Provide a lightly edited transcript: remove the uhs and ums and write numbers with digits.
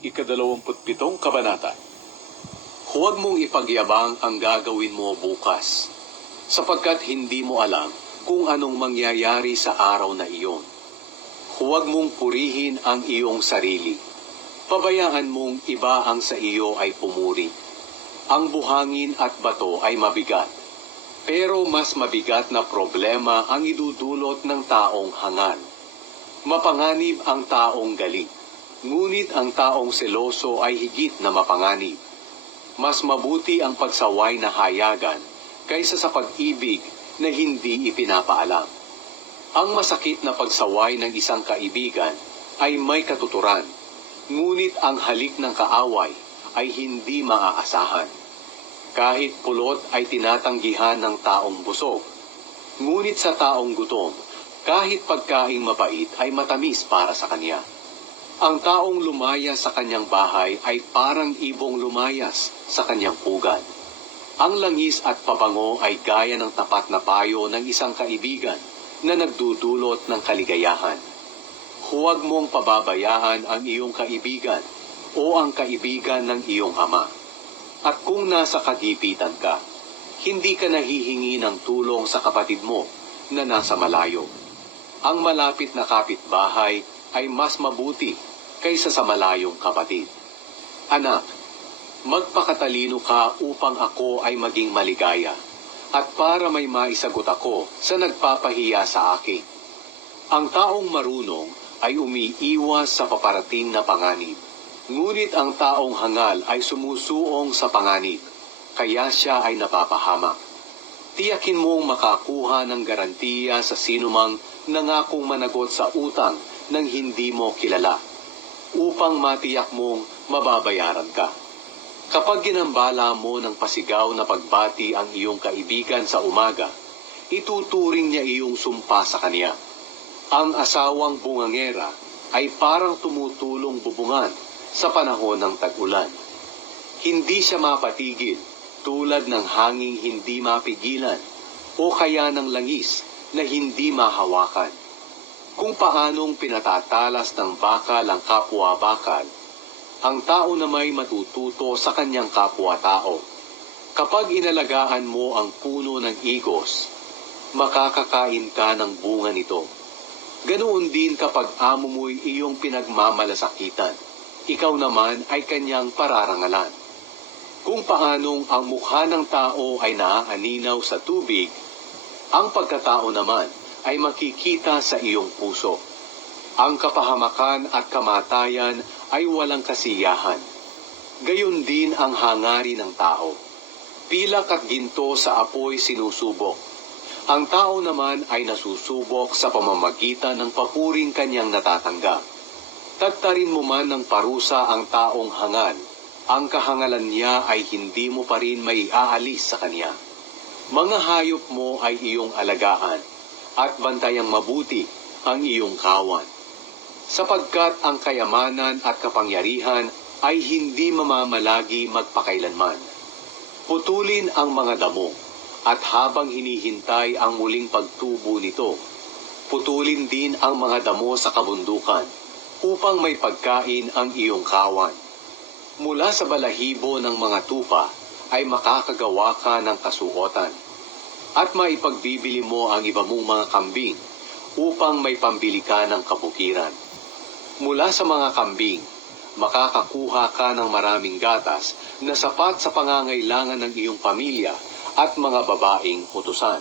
Ika-27 Kabanata. Huwag mong ipagyabang ang gagawin mo bukas, sapagkat hindi mo alam kung anong mangyayari sa araw na iyon. Huwag mong purihin ang iyong sarili. Pabayaan mong iba ang sa iyo ay pumuri. Ang buhangin at bato ay mabigat, pero mas mabigat na problema ang idudulot ng taong hangal. Mapanganib ang taong galing, ngunit ang taong seloso ay higit na mapanganib. Mas mabuti ang pagsaway na hayagan kaysa sa pag-ibig na hindi ipinapaalam. Ang masakit na pagsaway ng isang kaibigan ay may katuturan, ngunit ang halik ng kaaway ay hindi maaasahan. Kahit pulot ay tinatanggihan ng taong busog, ngunit sa taong gutom, kahit pagkaing mapait ay matamis para sa kanya. Ang taong lumayas sa kanyang bahay ay parang ibong lumayas sa kanyang pugad. Ang langis at pabango ay gaya ng tapat na payo ng isang kaibigan na nagdudulot ng kaligayahan. Huwag mong pababayaan ang iyong kaibigan o ang kaibigan ng iyong ama. At kung nasa kagipitan ka, hindi ka nahihingi ng tulong sa kapatid mo na nasa malayo. Ang malapit na kapitbahay ay mas mabuti kaysa sa malayong kapatid. Anak, magpakatalino ka upang ako ay maging maligaya, at para may maisagot ako sa nagpapahiya sa akin. Ang taong marunong ay umiiwas sa paparating na panganib, ngunit ang taong hangal ay sumusuong sa panganib, kaya siya ay napapahamak. Tiyakin mong makakuha ng garantiya sa sinumang nangakong managot sa utang nang hindi mo kilala, upang matiyak mong mababayaran ka. Kapag ginambala mo ng pasigaw na pagbati ang iyong kaibigan sa umaga, ituturing niya iyong sumpa sa kanya. Ang asawang bungangera ay parang tumutulong bubungan sa panahon ng tag-ulan. Hindi siya mapatigil tulad ng hanging hindi mapigilan o kaya ng langis na hindi mahawakan. Kung paanong pinatatalas ng bakal ang kapwa-bakal, ang tao na may matututo sa kanyang kapwa-tao. Kapag inalagaan mo ang puno ng igos, makakakain ka ng bunga nito. Ganoon din kapag amo mo'y iyong pinagmamalasakitan, ikaw naman ay kanyang pararangalan. Kung paanong ang mukha ng tao ay naaaninaw sa tubig, ang pagkatao naman ay makikita sa iyong puso. Ang kapahamakan at kamatayan ay walang kasiyahan. Gayon din ang hangarin ng tao. Pilak at ginto sa apoy sinusubok. Ang tao naman ay nasusubok sa pamamagitan ng papuring kanyang natatanggap. Tagtarin mo man ng parusa ang taong hangal, ang kahangalan niya ay hindi mo pa rin maiaalis sa kanya. Mga hayop mo ay iyong alagaan, at bantayang mabuti ang iyong kawan. Sapagkat ang kayamanan at kapangyarihan ay hindi mamamalagi magpakailanman. Putulin ang mga damo, at habang hinihintay ang muling pagtubo nito, putulin din ang mga damo sa kabundukan, upang may pagkain ang iyong kawan. Mula sa balahibo ng mga tupa ay makakagawa ka ng kasuotan, at maipagbibili mo ang iba mong mga kambing upang may pambili ka ng kabukiran. Mula sa mga kambing, makakakuha ka ng maraming gatas na sapat sa pangangailangan ng iyong pamilya at mga babaeng utusan.